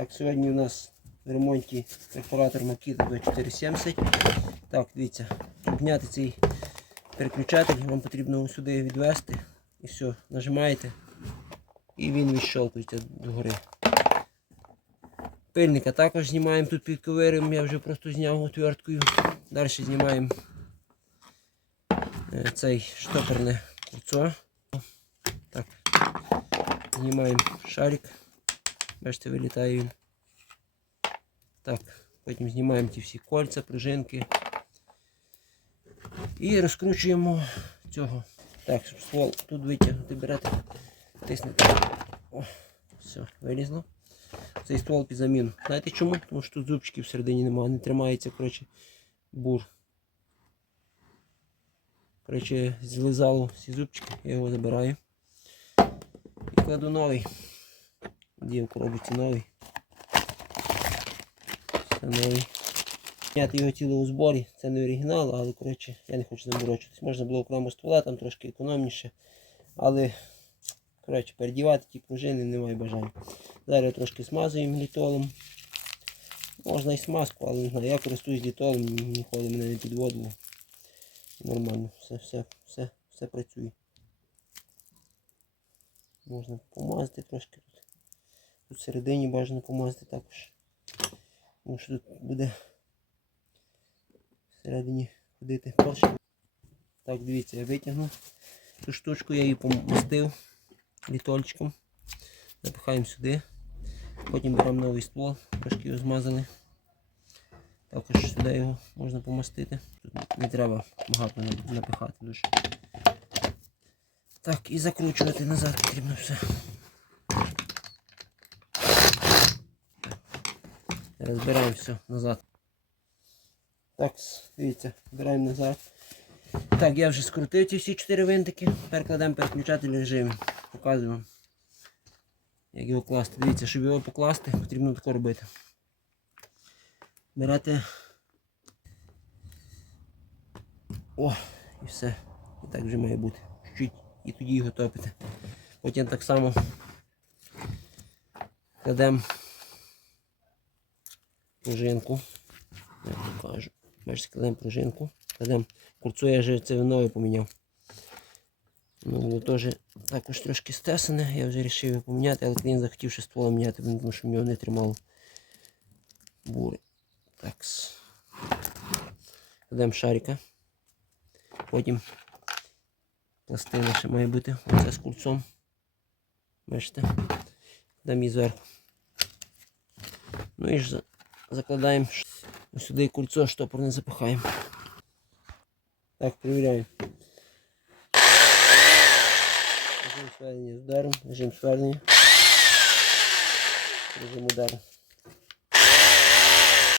Так, сьогодні у нас в ремонті перфоратор Makita 2470. Так, дивіться, щоб зняти цей переключатель, вам потрібно сюди відвести. І все, нажимаєте. І він відщолкується догори. Пильника також знімаємо тут під ковирем, я вже просто зняв отверткою. Далі знімаємо е, цей штоперне кольцо. Так. Знімаємо шарик. Бачите, вилітає він. Так, потім знімаємо ті всі кольця, пружинки. І розкручуємо цього. Так, щоб ствол тут витягнути, берете, тиснете. О, все, вилізло. Цей ствол під заміну. Знаєте чому? Тому що тут зубчиків всередині немає, не тримається, коротше, бур. Коротше, злизало всі зубчики, я його забираю. І кладу новий. В коробці новий. Це новий. Зняти його тіло у зборі, це не оригінал, але коротше, я не хочу заморочитись. Можна було окремо ствола, там трошки економніше. Але коротше, передівати ті пружини немає бажання. Зараз трошки смазуємо літолом. Можна і смазку, але не знаю. Я користуюсь літолом, ніколи мене не підводило. Нормально, все, все, все, все працює. Можна помазати трошки тут. Тут всередині бажано помазати також. Тому що тут буде всередині ходити поршень. Так, дивіться, я витягну цю штучку, я її помастив літольчиком. Запихаємо сюди. Потім беремо новий ствол, трошки його змазали. Також сюди його можна помастити. Тут не треба багато напихати дуже. Так, і закручувати назад потрібно все. Зараз збираємо все назад. Так, дивіться, збираємо назад. Так, я вже скрутив ці всі чотири винтики. Тепер кладемо переключатель режим. Показую вам. Як його класти. Дивіться, щоб його покласти, потрібно тако робити. Берете. О, і все. І так вже має бути. Чуть-чуть. І тоді його топите. Потім так само кладемо пружинку. Я покажу. Бачите, кладемо пружинку. Кладемо курцу, я вже це нове поміняв. Ну, воно теж також трошки стесане, я вже вирішив його поміняти, але клієнт захотів ще ствола міняти, тому що в нього не тримало бури. Так. Кладемо шарика. Потім пластина ще має бути оце з курцом. Бачите? Кладемо її зверху. Ну і ж закладаємо сюди кульцо штопорне запихаємо. Так, перевіряємо. Режим сверлення з ударом, режим сверлення. Режим удару.